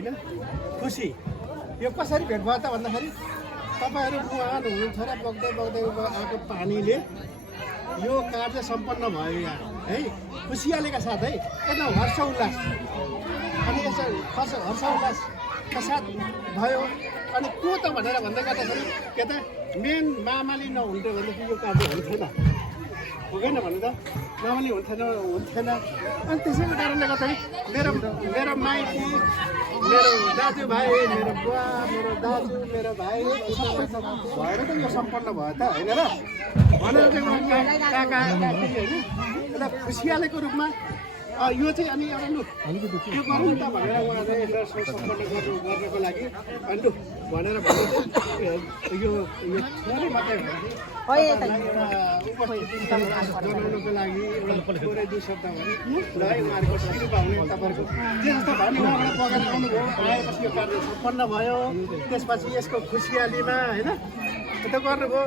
होइन खुसी यो कसरी भेट भयो त भन्दाखेरि तपाईँहरू मुहान हुनुहुन्छ र बग्दै बग्दै आएको पानीले यो कार्य सम्पन्न भयो यहाँ है खुसियालीका साथ है एकदम हर्षोल्लास अनि यसो हर्षोल्लासका साथ भयो अनि को त भनेर भन्दै गर्दाखेरि के त मेन मामाली नहुन्थ्यो भनेदेखि यो कार्य हुन्थेन पुगेन भने त मामाली हुन्थेन अनि त्यसैको कारणले गर्दाखेरि मेरो माइती मेरो दाजुभाइ मेरो बुवा मेरो दाजु मेरो भाइ भएर त यो सम्पन्न भयो त होइन र भनेर चाहिँ काका काकी होइन एउटा खुसियालीको रूपमा यो चाहिँ अनि एउटा लु यो गरौँ त भनेर उहाँले यसो सम्पन्न गर्नको लागि अनि लु भनेर यो थोरै मात्रै जनाउनको लागि एउटा थोरै दुई शब्द भने ल है उहाँहरूको शिर पाउने तपाईँहरूको जे जस्तो भयो नि उहाँबाट बगेर आउनुभयो आएपछि यो कार्य सम्पन्न भयो त्यसपछि यसको खुसियालीमा होइन त्यो गर्नुभयो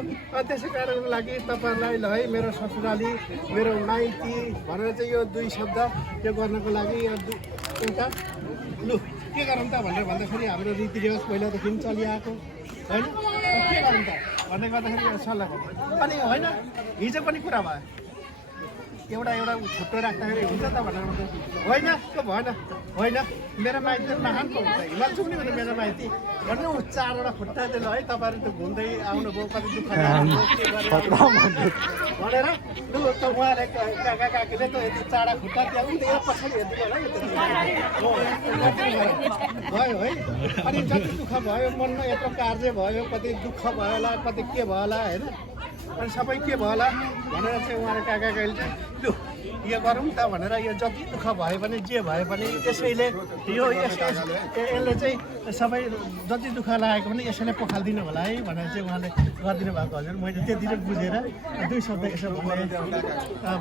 त्यसै कारणको लागि तपाईँहरूलाई ल है मेरो ससुराली मेरो माइती भनेर चाहिँ यो दुई शब्द त्यो गर्नको लागि एउटा लु के गरौँ त भनेर भन्दाखेरि हाम्रो रीतिरिवाज पहिलादेखि चलिआएको होइन के गरौँ त भन्दै गर्दाखेरि सल्लाह गर्नु अनि होइन हिजो पनि कुरा भयो एउटा छुट्टो राख्दाखेरि हुन्छ त भनेर होइन त्यो भएन होइन मेरो माइती त महान पो हुन्छ हिमाल चुक्ने भने मेरो माइती भन्नु 4वटा खुट्टा चाहिँ ल है तपाईँहरू त घुम्दै आउनुभयो कति दुःख भनेर लु त उहाँले काका काकीले त यति 4वटा खुट्टा त्यहाँ उनी यो पछाडि हेरिदिनु होला भयो है अनि जति दुःख भयो मनमा यत्रो कार्य भयो कति दुःख भयो होला कति के भयो होला होइन अनि सबै के भयो होला भनेर चाहिँ उहाँले काका काकीले चाहिँ लु यो गरौँ त भनेर यो जति दुःख भयो भने जे भयो भने यसैले यो यसले चाहिँ सबै जति दुःख लागेको पनि यसैले पखालिदिनु होला है भनेर चाहिँ उहाँले गरिदिनु भएको हजुर मैले त्यति नै बुझेर दुई शब्द यसो भने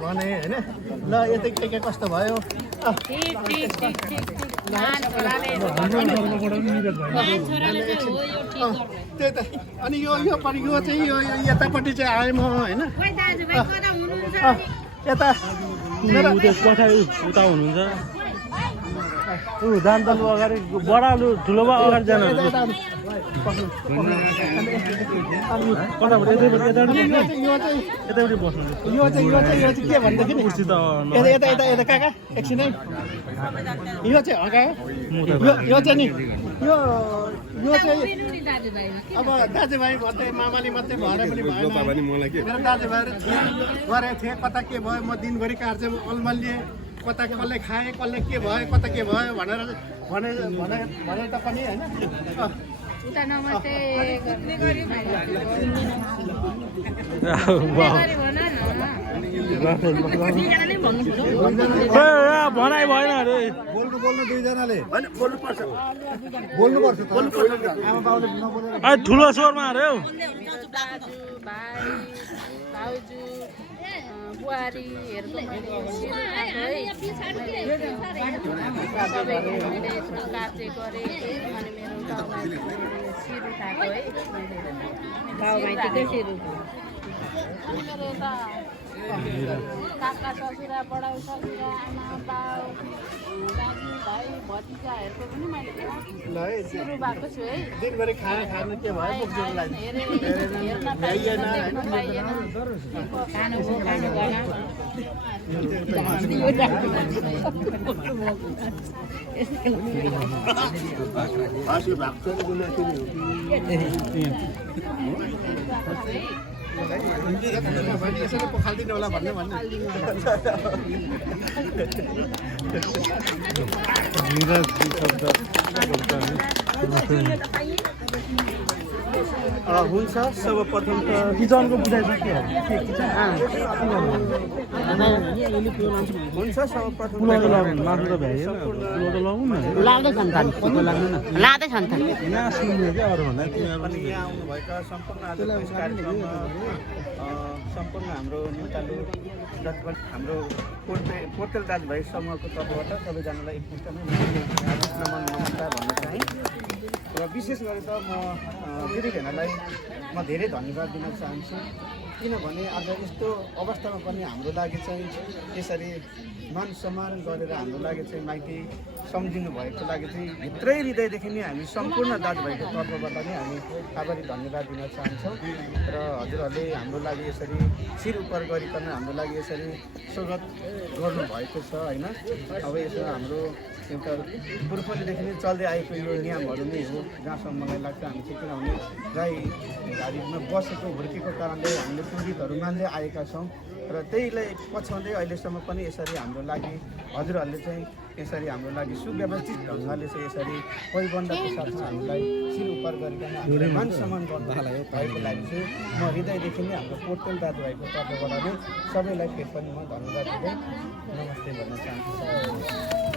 होइन ल यतै के कस्तो भयो त्यही त अनि यो चाहिँ यो यतापट्टि चाहिँ आएँ म होइन यता उता हुनुहुन्छ दान्तालु अगाडि बडा ठुलो बा अगाडि जानु यतापट्टि बस्नु यो चाहिँ के भनेदेखि कुर्सी त यता काका एकछिन है यो चाहिँ हगा यो चाहिँ नि यो चाहिँ अब दाजुभाइ मात्रै मामाली मात्रै भएर पनि भएन मेरो दाजुभाइहरू गरेको थिएँ कता के भयो म दिनभरि कार्य अलमल्लिएँ कता कसले खाएँ कसले के भयो कता के भयो भनेर भने त पनि होइन भनाइ भएन अरे बोल्नु दुईजनाले बोल्नुपर्छ ठुलो स्वरमा अरे हौ बुहारीहरूको कार्य गरेँ अनि मेरो सिर उठाएको है काका ससुरा बडा ससुरा आमा बाउ दाजुभाइ भतिजाहरूको पनि मैले सुरु भएको छु है दिनभरि खाना खानु के भयो हेर्न पाइएन खानु पखालिदिनु होला भन्ने हुन्छ सर्वप्रथम त किचनको बुझाइसक्यो हुन्छ सर्वप्रथम मासु त भ्याइयो लाँदैछन् त लाँदैछन् त यहाँ सुन्नु क्या अरू भन्दा अनि यहाँ आउनुभएका सम्पूर्ण आदिवासी कार्यक्रममा सम्पूर्ण हाम्रो नेपाली जति पनि हाम्रो पोर्टेल दाजुभाइ समूहको तर्फबाट सबैजनालाई एकमुष्टमै नमन नमस्कार भन्न चाहेँ र विशेष गरी त म दिदीबहिनीलाई म धेरै धन्यवाद दिन चाहन्छु किनभने आज यस्तो अवस्थामा पनि हाम्रो लागि चाहिँ यसरी मान सम्मान गरेर हाम्रो लागि चाहिँ माइती सम्झिनु भएको लागि चाहिँ भित्रै हृदयदेखि नै हामी सम्पूर्ण दाजुभाइको तर्फबाट नै हामी आभारी धन्यवाद दिन चाहन्छौँ र हजुरहरूले हाम्रो लागि यसरी शिर उपर गरिकन हाम्रो लागि यसरी स्वागत गर्नुभएको छ होइन अब यसो हाम्रो एउटा पूर्वदेखि नै चल्दै आएको यो नियमहरू नै हो जहाँसम्म मलाई लाग्छ हामी चाहिँ किनभने गाई घारीमा बसेको हुर्केको कारणले हामीले पुर्खितहरू मान्दै आएका छौँ र त्यहीलाई पछ्याउँदै अहिलेसम्म पनि यसरी हाम्रो लागि हजुरहरूले चाहिँ यसरी हाम्रो लागि सुव्यवस्थित ढङ्गले चाहिँ यसरी पैबन्दको साथमा हामीलाई शिर उपर गरिकन मान सम्मान गर्नु भएको लागि चाहिँ म हृदयदेखि नै हाम्रो पोर्टल दाजुभाइको तर्फबाट नै सबैलाई फेरि पनि म धन्यवाद दिँदै नमस्ते भन्न चाहन्छु।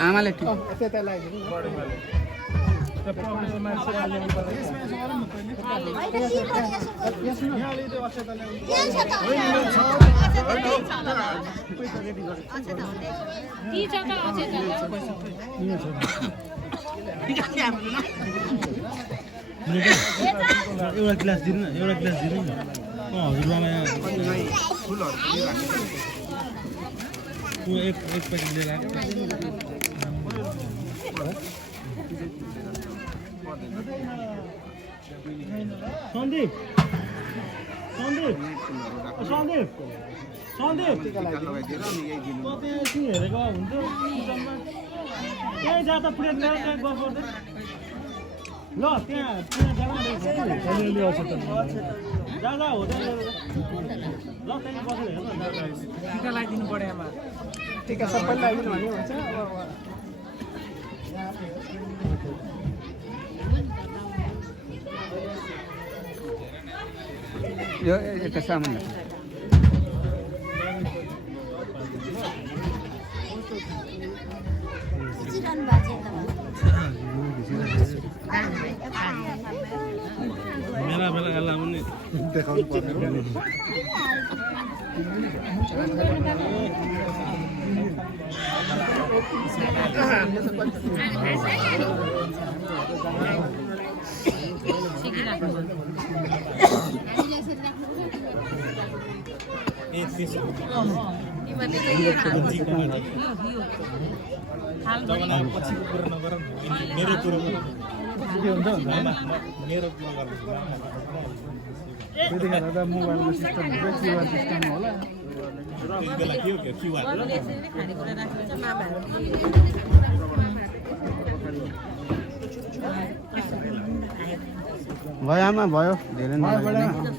आमाले एउटा ग्लास दिनु न एउटा ग्लास दिनु न हजुरबालाई एक प्याकेट लिएर आएको सन्दीप सन्दीप सन्दीप सन्दीप हेरेको हुन्छ यहीँ जाँदा प्लेट लिएर गफ गर्दै ल त्यहाँ जाँदा हुँदैन ल त्यहाँ बसेर हेर्नु टिका लगाइदिनु पऱ्यो आमा टिका सबैले लगाइदिनु भने हुन्छ यो एउटा सामान मेरा बेला यसलाई पनि देखाउनु पर्ने पछिको कुरा नगर मेरो कुरा मेरो त्यतिखेर मोबाइलको सिस्टम हुन्छ क्युआर सिस्टम होला बेला के हो क्युआर भयो आमा भयो धेरै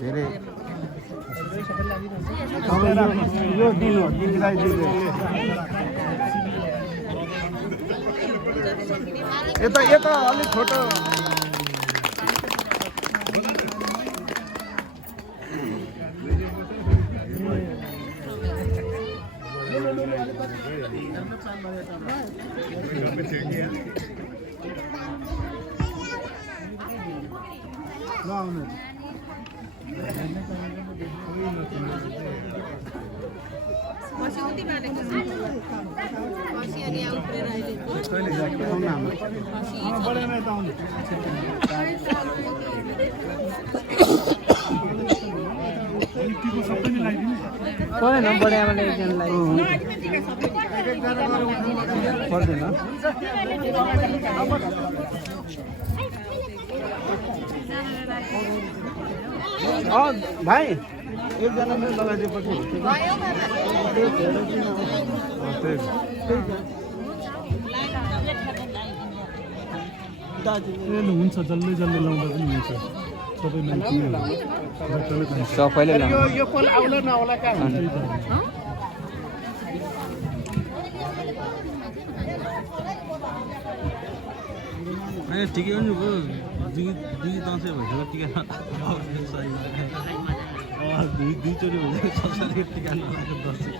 धेरै यो दिनु दिदीलाई दिनु यता अलिक छोटो पर्दैन बढियामाले एकजनालाई पर्दैन भाइ एकजना पनि लगाइदिएपछि हुन्छ जल्दी जल्दी लाउँदा पनि हुन्छ सबै मान्छे सबैले यो कोल आउला नआउला कहाँ हुन्छ ठिकै हो नि दुई दसैँ भइसक्यो टिका दुईचोटि भइसक्यो सबैले टिका नलाएको दसैँ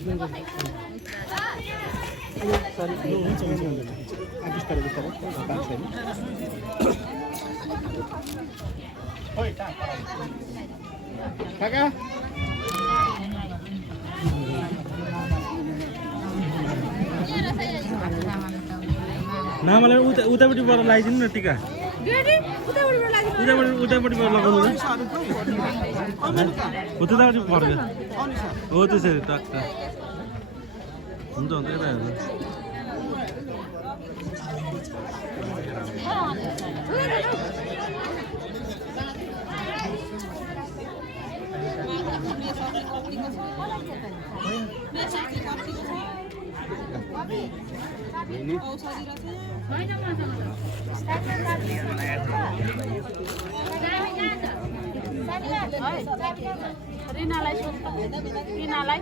बिस्तारै बिस्तारै भएको छैन काका नामलाई उतापट्टि बाट लगाइदिनु न टिका उतापट्टि बाट लगाउनु हो त्यतापट्टि पर्छ हो त्यसरी टक्क हुन्छ हुन्छ यता हेर्नु रिनालाई सोध्छ रिनालाई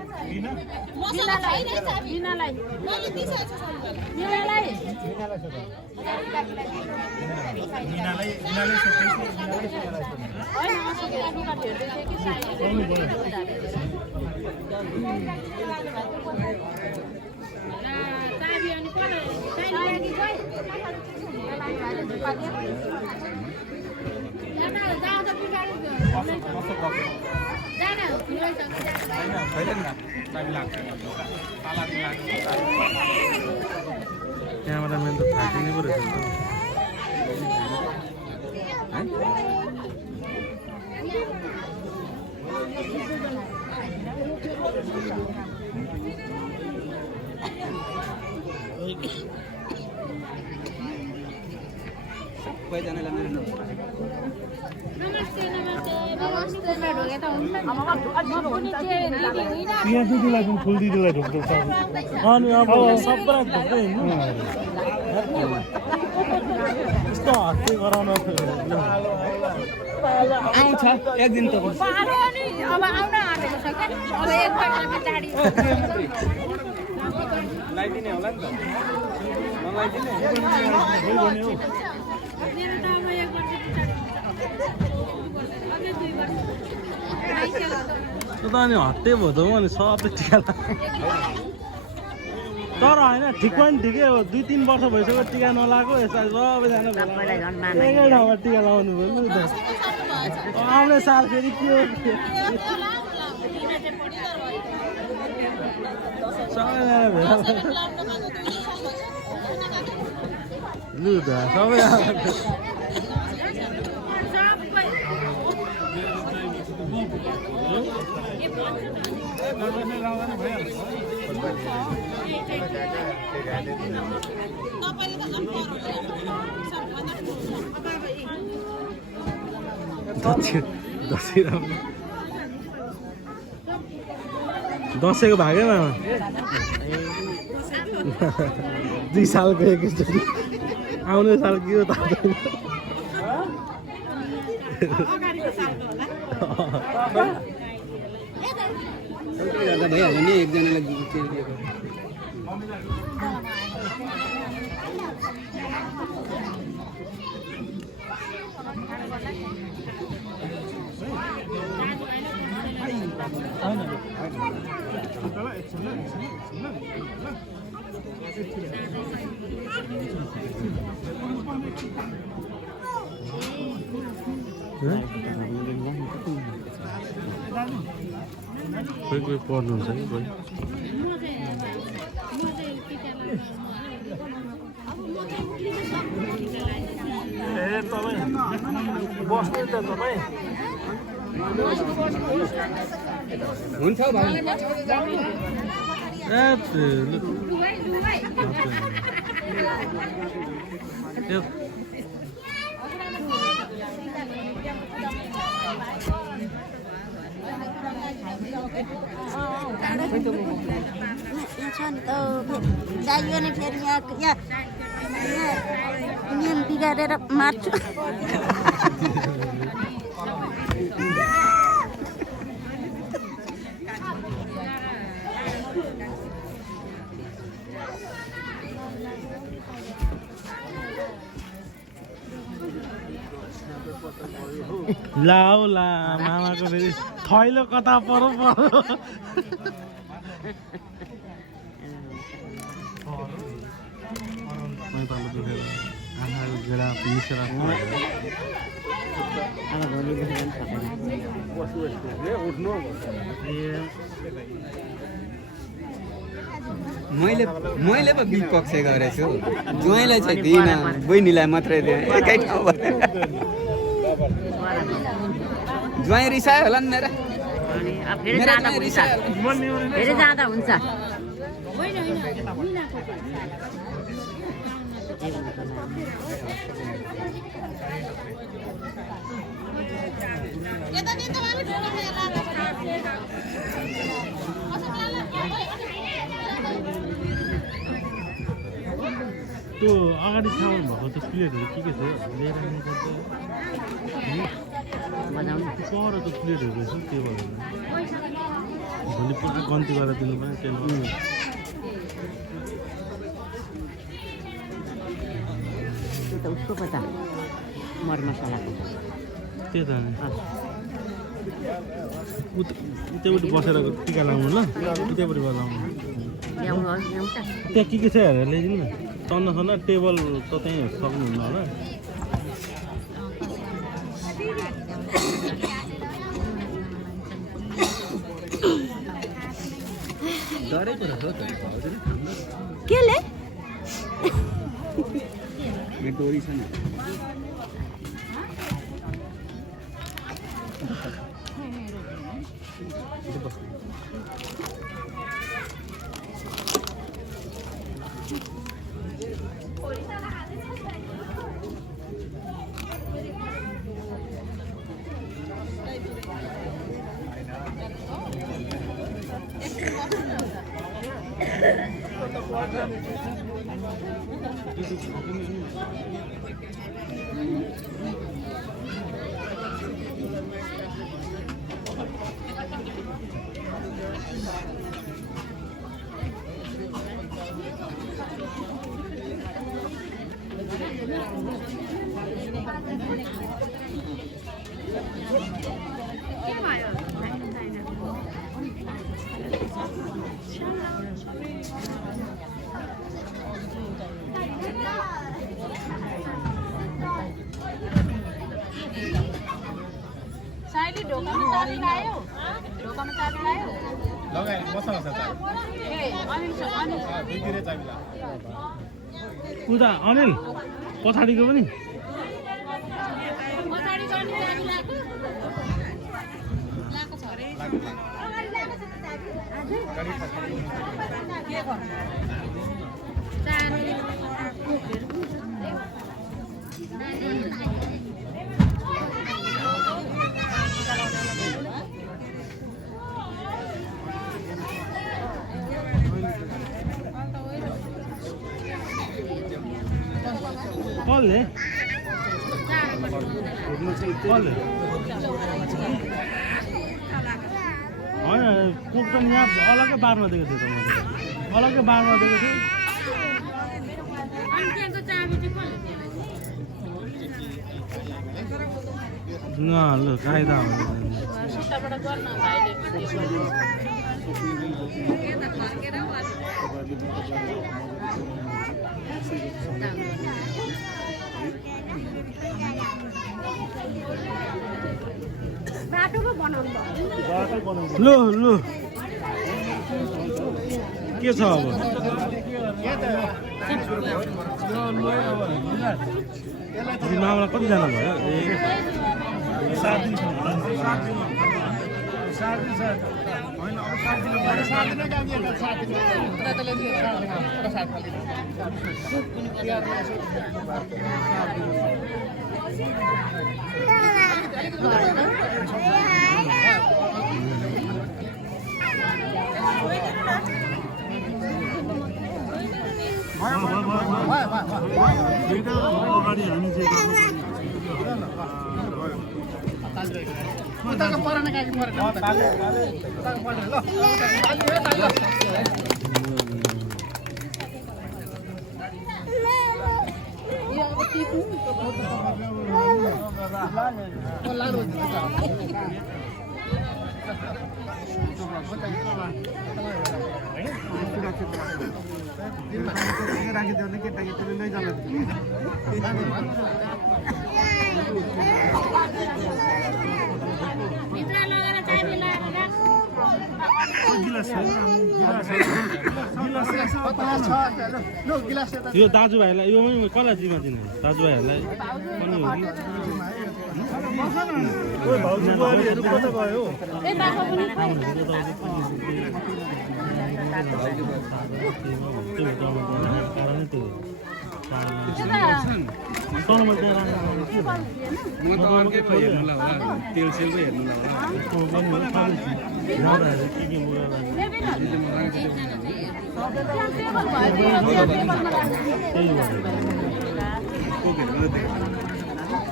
क्यामेराम्यान त थाकिने पो रहेछ सबैजनालाई मेरो यहाँ दिदीलाई पनि फुल दिदीलाई ढोक्छ अनि अब सबै ढोक्दै यस्तो हत्ते गराउन आउँछ एक दिन त अब आउन आँटेको छ क्या अब एक महिना पछाडि लगाइदिने होला नि त नलाइदिने मेरो त अब एक वर्ष पछाडि अझै 2 वर्ष त अनि हत्ते भयो त अनि सबै टिका तर होइन ठिक पनि ठिकै हो 2-3 वर्ष भइसक्यो टिका नलाएको यसलाई सबैजना एकै ठाउँमा टिका लगाउनु भयो नि त आउने साल फेरि के हो सबैजना भेला लु त सबैजना दसैँको भागेन 2 सालको एकचोटि आउने साल के हो थाहा छैन भइहाल्यो नि एकजनालाई कोही कोही पढ्नुहुन्छ कि कोही तपाईँ बस्नु त तपाईँ हुन्छ भाइ चाहियो नि फेरि यहाँ नियम बिगारेर मार्छु ला मामाको फेरि थैलो कता परो पैतालो दुखेर आँखाको गेडा मिसेर मैले पो विपक्ष गरेछु ज्वाइँलाई चाहिँ दिइनँ बहिनीलाई मात्रै दिएँ एकै ठाउँमा ज्वाइँ रिसायो होला नि मेरा फेरि जाँदा हुन्छ त्यो अगाडि सामान भएको त्यो प्लेटहरू के थियो लिएर आउनुपर्छ पर त्यो प्लेटहरू रहेछ नि टेबलहरू भोलि पुरा कन्ती गरेर दिनु पर्यो टेबल उसको पो त मरमसलाको त्यही त उतैपट्टि बसेर टिका लाउनु ल उतैपट्टि गएर लाउनु त्यहाँ के छ हेरेर ल्याइदिनु न तन्न टेबल त त्यहीँ सक्नुहुन्न होला केले डोरी छ नि साइली ढोकामा चाबी लायो लगाए मसँग छ ए अनिल दुईतिरै चाबी ला उता अनिल पछाडिको पनि पछाडि गर्ने चाबी लाएको छ अरे अगाडि ल्याएको छ चाबी के गर्नु कसले होइन कोक त यहाँ अलग्गै बारमा दिएको थियो त मैले अलग्गै बारमा दिएको थियो न ल कायदा हो लु लु के छ अब मामला कतिजना भयो अगाडि हामी चाहिँ राखिदियो भने केटाकेटीले लैजानु भित्र लगेर चाबी लगाएर राख यो दाजुभाइलाई यो कसलाई जिम्मा दिनु दाजुभाइहरूलाई पनि हो कि भाउजू बुहारीहरू कता गयो ए बाबा पनि म त अर्कै हेर्नुलाई होला तेल सेलकै हेर्नुलाई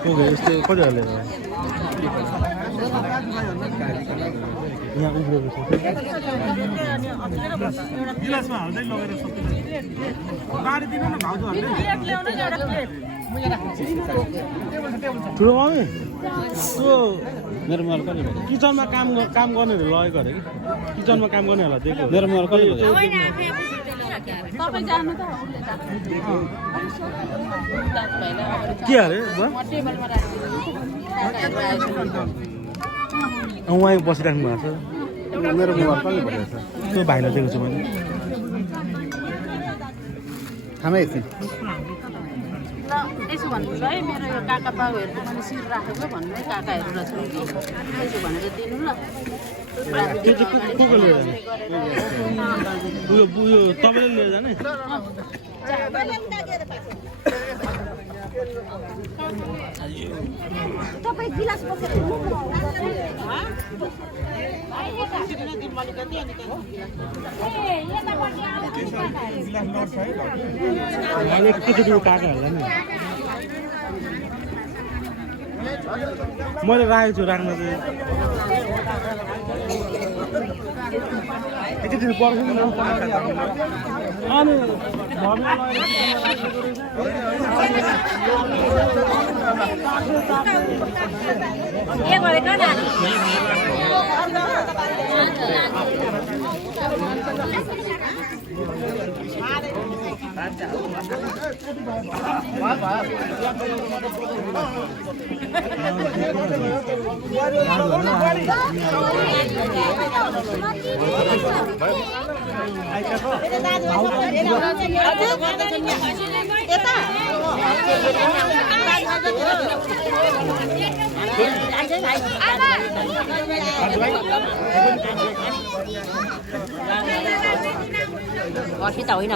यस्तो कति हालेर यहाँ उब्रेको छ गिलासमा हाल्दै लगेर बाँडिदिनु न भाउजूहरूले ठुलो मम्मी त्यो मेरो मल कहिले किचनमा काम गर्नेहरू लगेको अरे कि किचनमा काम गर्नेहरूलाई दिएको मेरो मल कहिले तपाईँ जानु त के अरे टेबलमा राखिदिनु उहाँ बसिराख्नु भएको छ मेरो मोबाइल कसले भनेको छ त्यो भाइलाई दिएको छु मैले खामै एकछिन ल यसो भन्नु ल है मेरो यो काका बाबुहरूको मैले शिर राखेको भन्नु है काकाहरू रहेछ नि त्यसो भनेर दिनु ल त्यो चाहिँ को लिएर जाने उयो तपाईँले लिएर जाने तपाईँ गिलास बोकेर एकैचोटि काकाहरूलाई नि मैले राखेको छु राख्न चाहिँ एकैचोटि पर्छ नि अनि के गरेको न असी त होइन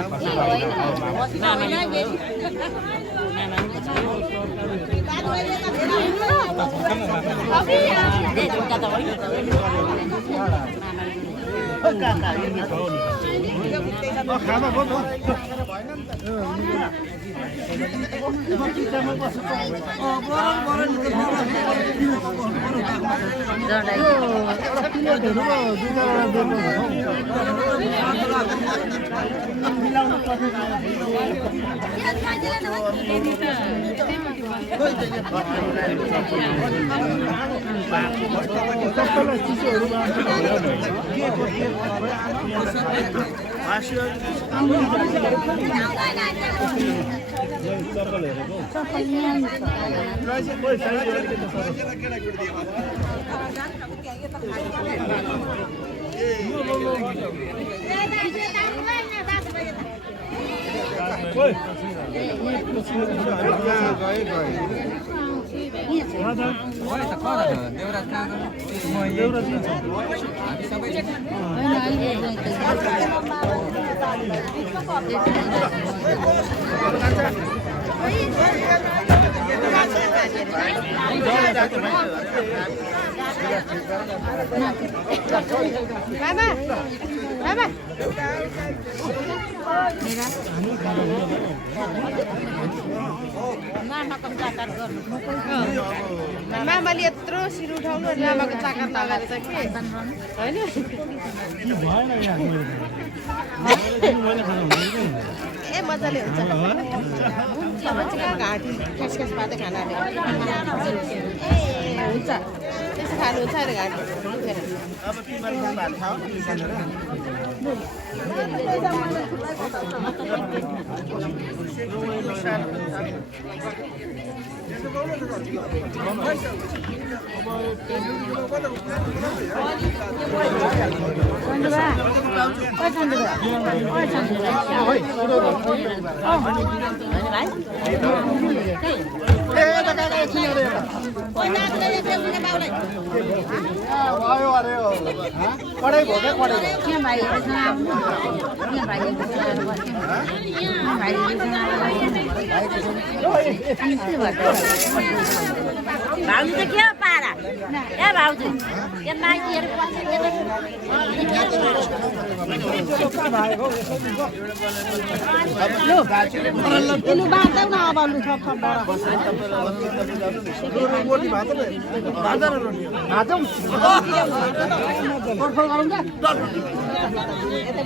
मामाले यत्रो सिर उठाउनु अनि लामाको चाकर लगाएर त के होइन ए मजाले हुन्छ घाँटी खसखस पाते खानाले ए हुन्छ खानु छ रे घाट अब तिमीहरू भात खाऊ न निकालेर पढाइ भयो क्या पढाइ भाउजू त के पारा ए भाउजू के माइतीहरु लु बाँध्दै न अब लु सब रोटी भात भात र रोटी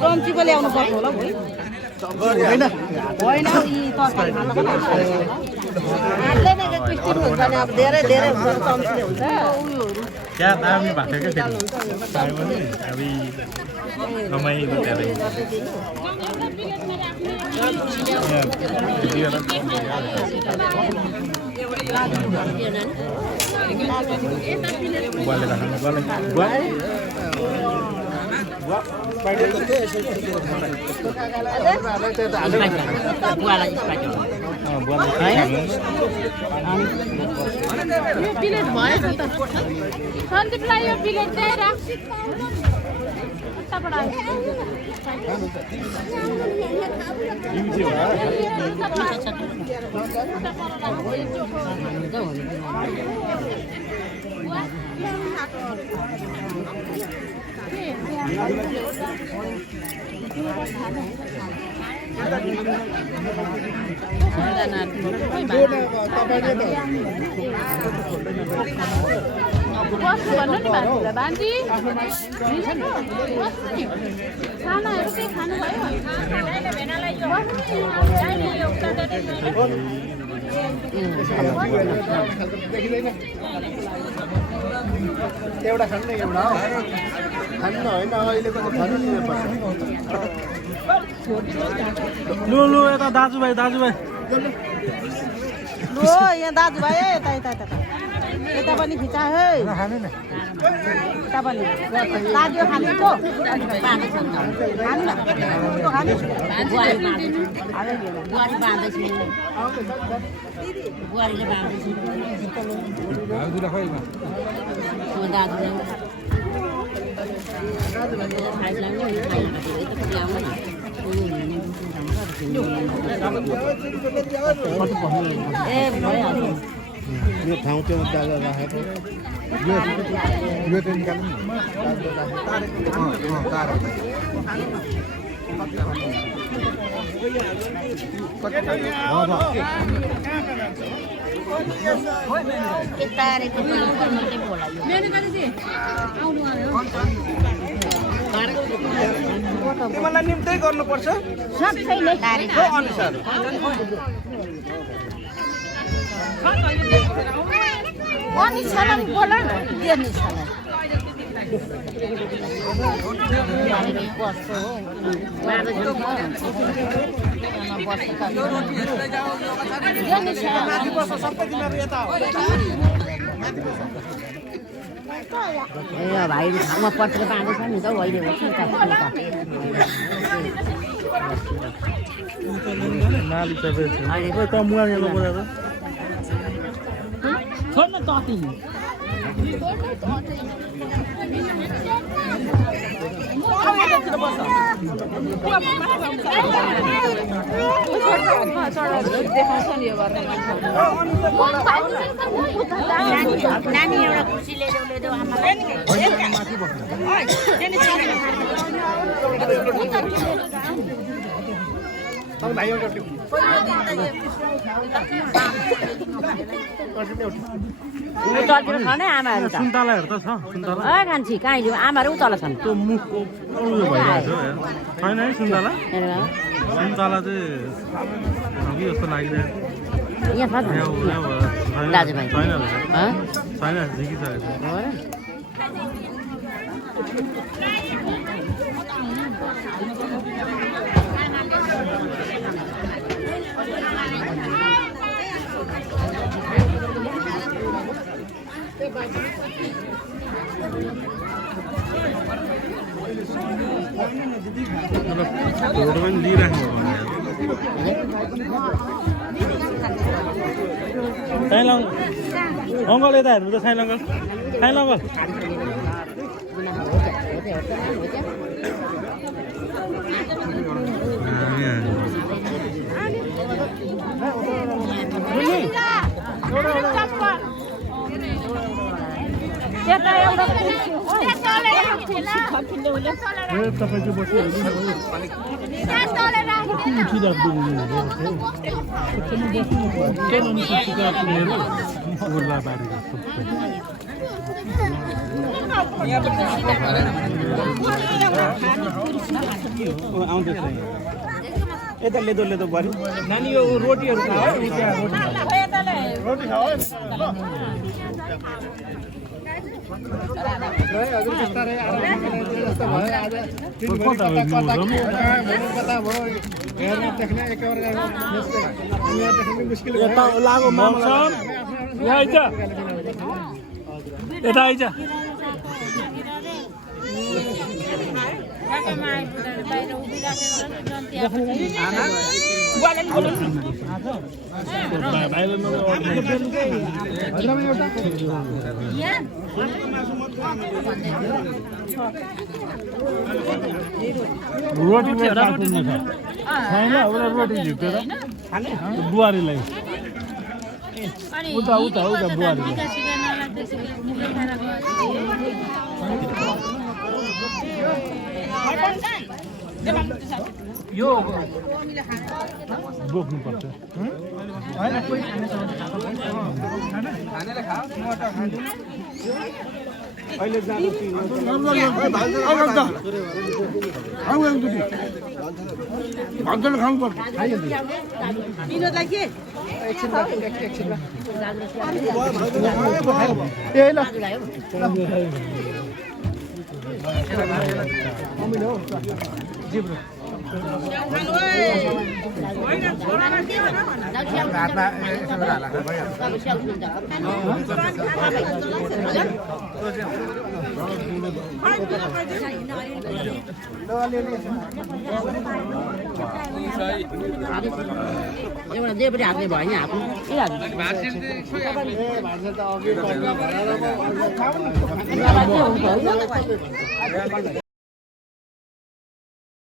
गम्चीको ल्याउनु पर्छ होला भोलि होइन होइन यी तरकारी खानु पनि हातले नै क्रिस्टिन हुन्छ नि अब धेरै धेरै हुन्छ कम्तीले हुन्छ क्या दामी भएको क्या फेरि पायो भने अब रमाइलो धेरै बुवाले राख्नु प्लेट भएछ त सन्दीपलाई यो प्लेट चाहिँ राख्छ भन्नु नि भान्जीलाई भान्जी खानाहरू के खानुभयो एउटा खानु न एउटा खानु होइन अहिलेको त खानु लिनुपर्छ लु लु यता दाजुभाइ लु यहाँ दाजुभाइ यता यता यता यता पनि खिचा है खानु न यता पनि दाजु खानु त खानु न बुहारी बाँध्दैछु बुहारीले बाँध्दैछु दाजुले ए भइहाल्छ यो ठाउँ चाहिँ डालेर राखेको यो चाहिँ निकाल्नु तिमीलाई निम्तै गर्नुपर्छ अनुसार भाइले ठाउँमा पटेर बाँधेछ नि त अहिले नाली तपाईँ त मुवा गेलो बोलेर छोड्न तती नानी एउटा खुसी ल्याइदेऊ आमालाई भाइ एउटा खाने आमाहरू त सुन्तलाहरू त छ सुन्तला खान्छी कहाँ लियो आमाहरू उतल छन् त्यो मुखको उयो भइरहेको छ छैन है सुन्तला सुन्तला चाहिँ कि जस्तो लागिरहेको यहाँ छ दाजुभाइ छैन झिकिसकेको छ रोड पनि दिइराख्नु साइल अङ्कल यता हेर्नु त साइल अङ्कल तपाईँको बस्नु आउँदैछ यता लेदो बढी नानी यो रोटीहरू खाओ रोटी खाओ हजुर बिस्तारै जस्तो भयो आज 3 घन्टा कता भयो हेर्न देख्न एकअर्काको यहाँ देख्न मुस्किल यता लागो मामा यहाँ आइज यता आइज रोटी छैन रोटी झिप्टेर बुहारीलाई उता बुहारीलाई यो बोक्नुपर्छ अहिले जानु खानुपर्छ एउटा जेपटी हाल्ने भयो नि आफ्नो के हाल्नु